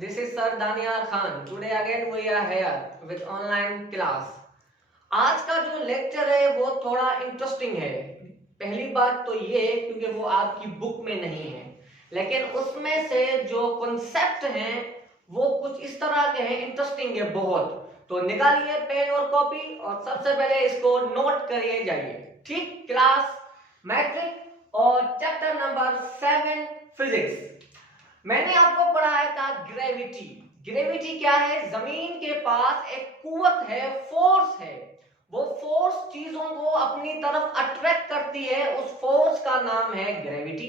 this is Sir Daniel Khan. Today again we are here with online class. आज का जो lecture है वो थोड़ा इंटरेस्टिंग है। पहली बात तो ये क्योंकि वो आपकी बुक में नहीं है, लेकिन उसमें से जो कॉन्सेप्ट हैं वो कुछ इस तरह के हैं, इंटरेस्टिंग है बहुत। तो निकालिए पेन और कॉपी और सबसे पहले इसको नोट करिए जाइए। ठीक, क्लास मैट्रिक और चैप्टर नंबर 7 फिजिक्स। मैंने आपको पढ़ाया था ग्रेविटी। ग्रेविटी क्या है? जमीन के पास एक कुव्वत है, फोर्स है। वो फोर्स चीजों को अपनी तरफ अट्रैक्ट करती है, उस फोर्स का नाम है ग्रेविटी।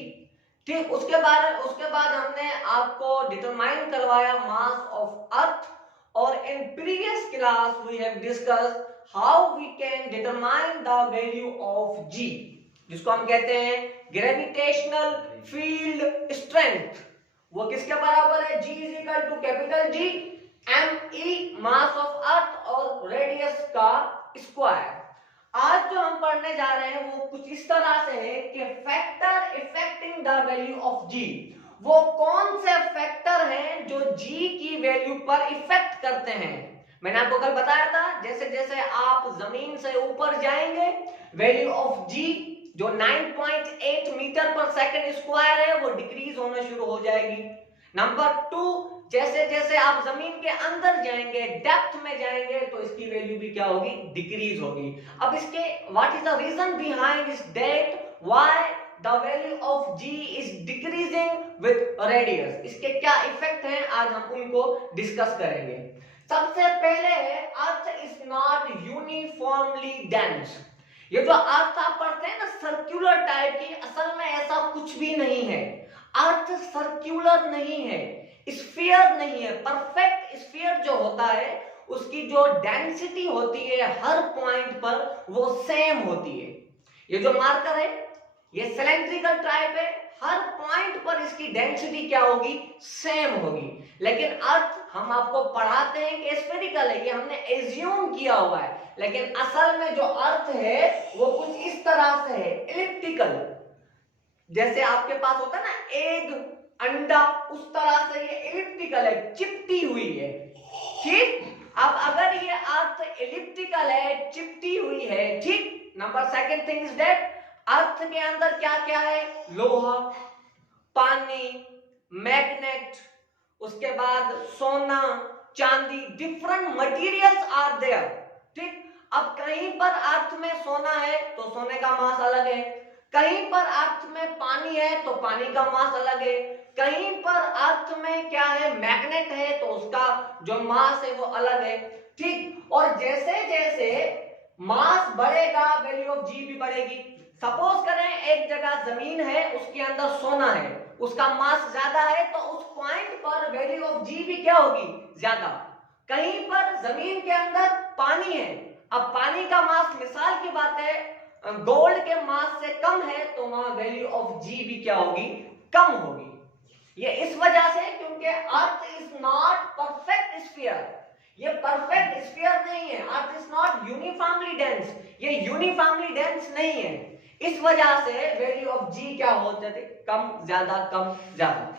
ठीक, उसके बाद हमने आपको डिटरमाइन करवाया मास ऑफ अर्थ, और in previous class we have discussed how we can determine the value of g, जिसको हम कहते हैं ग्रेविटेशनल फील्ड स्ट्रेंथ। वो किसके बराबर है? G is equal to capital G me mass of earth और रेडियस का स्क्वायर। आज जो हम पढ़ने जा रहे हैं वो कुछ इस तरह से है कि factor affecting the value of G। वो कौन से फैक्टर हैं जो G की वैल्यू पर इफेक्ट करते हैं? मैंने आपको कल बताया था, जैसे जैसे आप जमीन से ऊपर जाएंगे वैल्यू ऑफ G जो 9.8 मीटर पर सेकंड स्क्वायर है वो डिक्रीज होना शुरू हो जाएगी। नंबर 2, जैसे जैसे आप जमीन के अंदर जाएंगे, डेप्थ में जाएंगे, तो इसकी वैल्यू भी क्या होगी? डिक्रीज होगी। अब इसके what is the reason behind this that why the value of G is decreasing with radius? इसके क्या इफेक्ट हैं आज हम उनको डिस्कस करेंगे। सबसे पहले है earth is not uniformly dense. ये जो अर्थ आप पढ़ते हैं ना सर्कुलर टाइप की, असल में ऐसा कुछ भी नहीं है। अर्थ सर्कुलर नहीं है, स्फीयर नहीं है। परफेक्ट स्फीयर जो होता है उसकी जो डेंसिटी होती है हर पॉइंट पर वो सेम होती है। ये जो मार्कर है ये सिलेंड्रिकल टाइप है, हर पॉइंट पर इसकी डेंसिटी क्या होगी? सेम होगी। लेकिन अर्थ हम आपको पढ़ाते हैं कि स्फेरिकल है, ये हमने एज्यूम किया हुआ है, लेकिन असल में जो अर्थ है वो कुछ इस तरह से है, इलिप्टिकल। जैसे आपके पास होता है ना एग, अंडा, उस तरह से ये इलिप्टिकल है, चिपटी हुई है। ठीक, अब अगर ये अर्थ इलिप्टिकल है, चिपटी हुई है, ठीक। Number second thing is that earth के अंदर क्या क्या है? लोहा, पानी, मैग्नेट, उसके बाद सोना, चांदी, डिफरेंट मटेरियल्स आर देयर। ठीक, अब कहीं पर अर्थ में सोना है तो सोने का मास अलग है, कहीं पर अर्थ में पानी है तो पानी का मास अलग है, कहीं पर अर्थ में क्या है? मैग्नेट है तो उसका जो मास है वो अलग है। ठीक, और जैसे जैसे मास बढ़ेगा वैल्यू ऑफ G भी बढ़ेगी। सपोज करें एक जगह जमीन है, उसके अंदर सोना है, उसका मास ज्यादा है, तो उस पॉइंट पर वैल्यू ऑफ G भी क्या होगी? ज्यादा। कहीं पर जमीन के अंदर पानी है, अब पानी का मास, मिसाल की बात है, गोल्ड के मास से कम है, तो वहां वैल्यू ऑफ G भी क्या होगी? कम होगी। ये इस वजह से क्योंकि earth is not perfect sphere. ये परफेक्ट स्फीयर नहीं है। Earth is not uniformly dense, ये यूनिफॉर्मली डेंस नहीं है। इस वजह से वैल्यू ऑफ G क्या होते थे? कम ज्यादा, कम ज्यादा।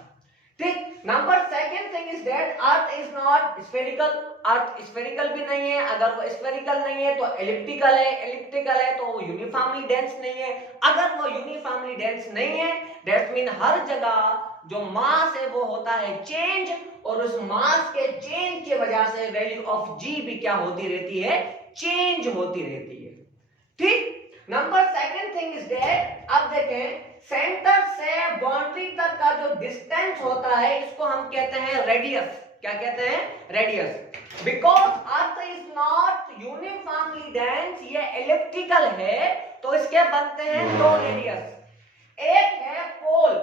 ठीक, number second thing is that earth is not spherical. Earth spherical भी नहीं है, अगर वो स्फेरिकल नहीं है तो एलिप्टिकल है, एलिप्टिकल है तो वो यूनिफॉर्मली डेंस नहीं है। अगर वो यूनिफॉर्मली डेंस नहीं है दैट मीन हर जगह जो मास है वो होता है चेंज, और उस मास के चेंज की वजह से वैल्यू ऑफ G भी क्या होती रहती है? चेंज होती रहती है। ठीक, number second thing is that, अब देखें सेंटर से बाउंड्री तक का जो डिस्टेंस होता है इसको हम कहते हैं रेडियस। क्या कहते हैं? Radius. Because earth is not uniformly dense, ये एलिप्टिकल है, तो इसके बनते हैं दो रेडियस। एक है पोल,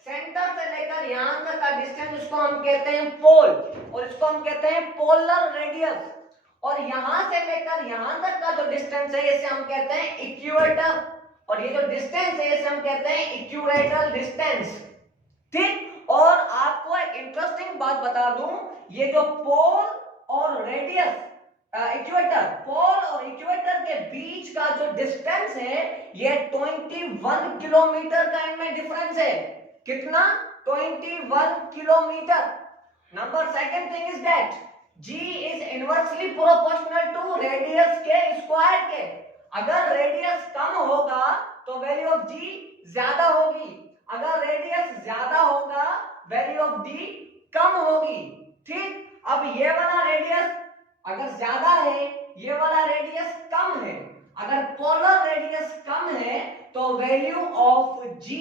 सेंटर से लेकर यहां तक का डिस्टेंस, इसको हम कहते हैं पोल, और इसको हम कहते हैं पोलर रेडियस। और यहां से लेकर यहां तक का जो डिस्टेंस है इसे हम कहते हैं इक्वेटर, और ये जो डिस्टेंस है इसे हम कहते हैं इक्वेटोरियल डिस्टेंस। ठीक, और आपको एक इंटरेस्टिंग बात बता दूं, ये जो पोल और रेडियस, इक्वेटर, पोल और इक्वेटर के बीच का जो डिस्टेंस है ये 21 किलोमीटर का इनमें डिफरेंस है। कितना? 21 kilometre. Number second thing is that g is inversely proportional to radius के स्क्वायर के। अगर रेडियस कम होगा तो वैल्यू ऑफ g ज्यादा होगी, अगर रेडियस ज्यादा होगा वैल्यू ऑफ d कम होगी। ठीक, अब ये वाला रेडियस अगर ज्यादा है, ये वाला रेडियस कम है, अगर पोलर रेडियस कम है तो वैल्यू ऑफ g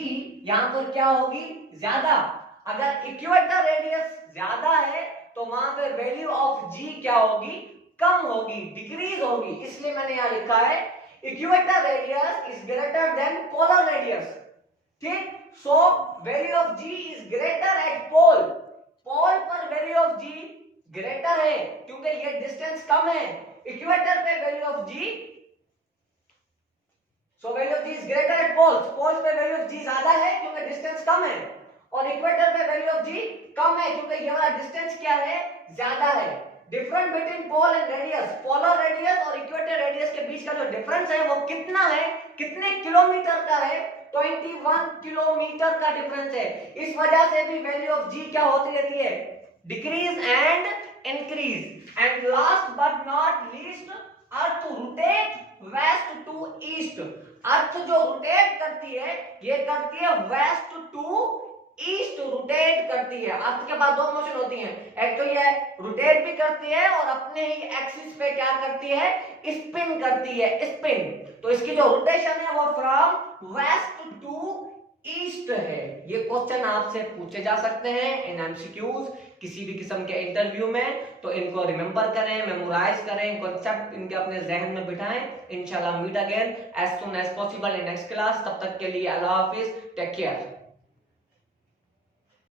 यहां पर क्या होगी, ज्यादा। अगर इक्वेटर रेडियस ज्यादा है तो वहां पे वैल्यू ऑफ g क्या होगी, कम होगी, डिक्रीज होगी। इसलिए मैंने यहां लिखा है equator radius is greater than polar radius. ठीक, so value of g is greater at pole. Pole पर वैल्यू ऑफ g ग्रेटर है क्योंकि ये डिस्टेंस कम है। इक्वेटर पे value of g, so value of g is greater at poles. Poles पे value of g ज्यादा है क्योंकि डिस्टेंस कम है, और इक्वेटर पे वैल्यू ऑफ g कम है क्योंकि ये वाला डिस्टेंस क्या है, ज्यादा है। Difference between pole and radius, polar radius और इक्वेटर रेडियस के बीच का जो डिफरेंस है वो कितना है, कितने किलोमीटर का है, 21 किलोमीटर का डिफरेंस है। इस वजह से भी वैल्यू ऑफ g क्या होती रहती है, decrease and increase. And last but not least, earth rotate west to east. Earth जो रोटेट करती है ये करती है वेस्ट टू ईस्ट रोटेट करती है। अर्थ के पास दो मोशन होती हैं, एक तो ये रोटेट भी करती है और अपने ही एक्सिस पे क्या करती है, स्पिन करती है, स्पिन। तो इसकी जो रोटेशन है वो फ्रॉम वेस्ट टू ईस्ट है। ये क्वेश्चन आपसे पूछे जा सकते हैं इन एमसीक्यूज किसी भी किस्म के इंटरव्यू में, तो इनको रिमेंबर करें, मेमोराइज करें, कॉन्सेप्ट इनके अपने जहन में बिठाएं। इंशाल्लाह meet again as soon as possible in next class. तब तक के लिए अल्लाह हाफिज, टेक केयर।